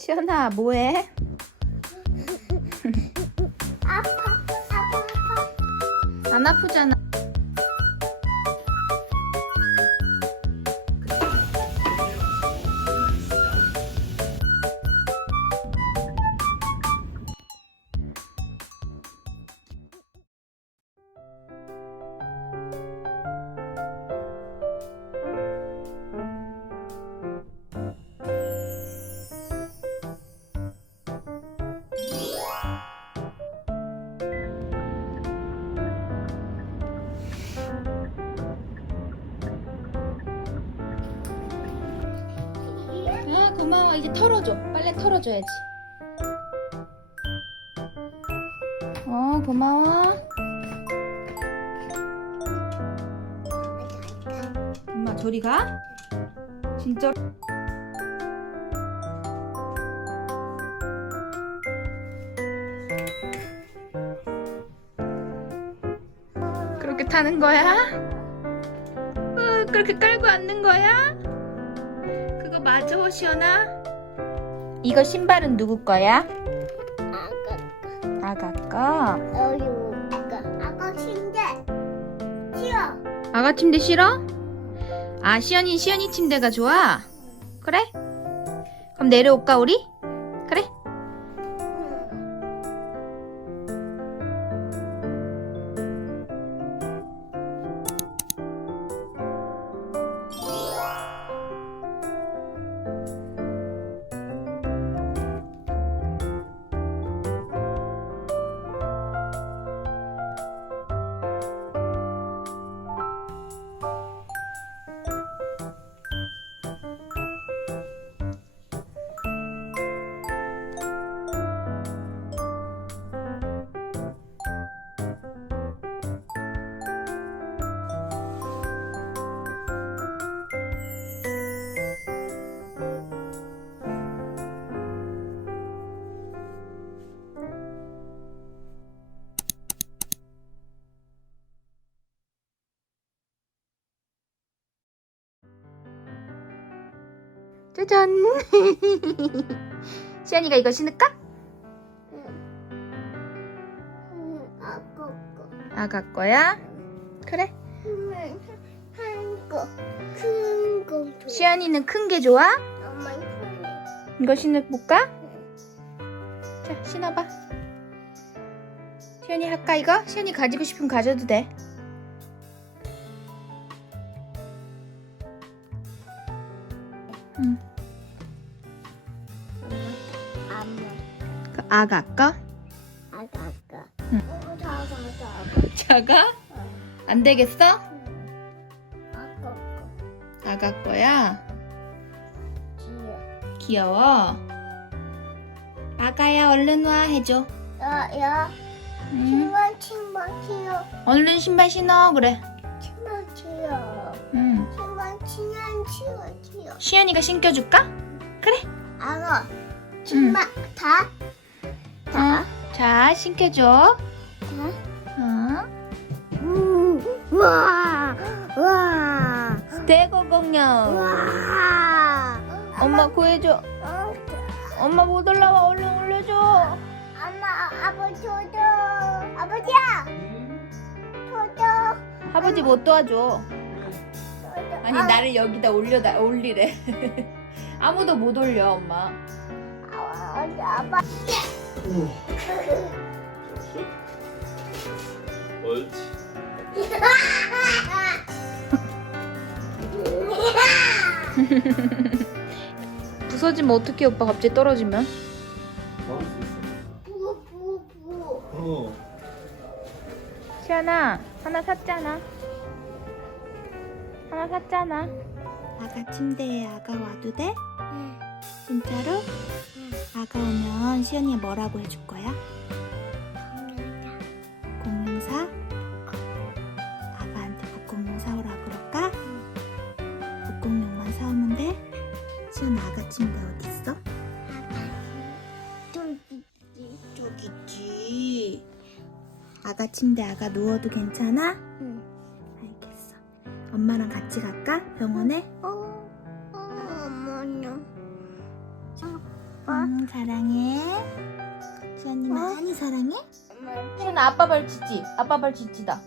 시연아 뭐해? 아파 아파 아파 안 아프잖아. 고마워 이제 털어줘 빨래 털어줘야지 어 고마워 엄마 저리 가? 진짜 그렇게 타는 거야? 어, 그렇게 깔고 앉는 거야? 그거 맞아, 시연아? 이거 신발은 누구 거야? 아까 아가 거. 어유가 아까 침대 싫어 아가 침대 싫어? 아, 시연이 시연이 침대가 좋아? 그래? 그럼 내려올까 우리? 짜잔. 시연이가 이거 신을까? 응 아까 거 아가 거야? 그래. 시연이는 큰 게 좋아? 이거 신어볼까? 자, 신어봐. 시연이 할까, 이거? 시연이 가지고 싶으면 가져도 돼. 응. 아가 거? 아까 아까 응. 어 자 자 자자 작아? 안 되겠어? 아까 거 아가 거야? 귀여워. 아가야, 얼른 와, 해줘. 야 야 응. 신발 신발 지어 얼른 신발 신어, 그래. 신발 지어 응. 신발 신발 지어 지어 시연이가 신겨줄까? 그래. 알아 신발 다 어. 자, 신겨줘. 다. 어. 우와 우와 대거 공룡. 우와 엄마 구해줘. 어, 엄마 못 올라와. 얼른 올려줘. 엄마 아버지 줘줘 아버지야 줘줘 아버지 못 도와줘. 아니 나를 여기다 올려다 올리래. 아무도 못 올려 엄마. 아, 아빠 옳지. 부서지면 어떡해 오빠 갑자기 떨어지면? 막을 수 있어. 부부부 어. 시연아 하나 샀잖아. 하나 샀잖아. 아가 침대에 아가 와도 돼? 진짜로? 아가 오면 시연이 뭐라고 해줄 거야? 공룡사? 아가한테 북공룡 사오라 그럴까? 북공룡만 사오면 돼? 시연 아가 침대 어딨어? 저기 저기 있지. 아가 침대 아가 누워도 괜찮아? 응. 알겠어. 엄마랑 같이 갈까? 병원에? 어, 사랑해. 시연이 많이 사랑해? 시연아 아빠 발 짖지? 아빠 발 짖지다.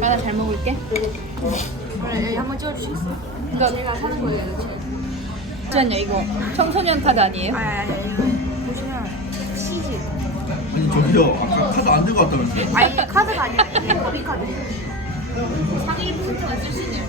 하나 잘 먹을게. 한번 찍어주시겠어요? 이거 제가 사는 거예요. 잠시만요, 이거 청소년 카드 아니에요? 아 니 저기요 아까 카드 안 들고 왔다면서요? 아니 카드가 아니라 이게 법인 카드. 상위 붙어 쓰시네요.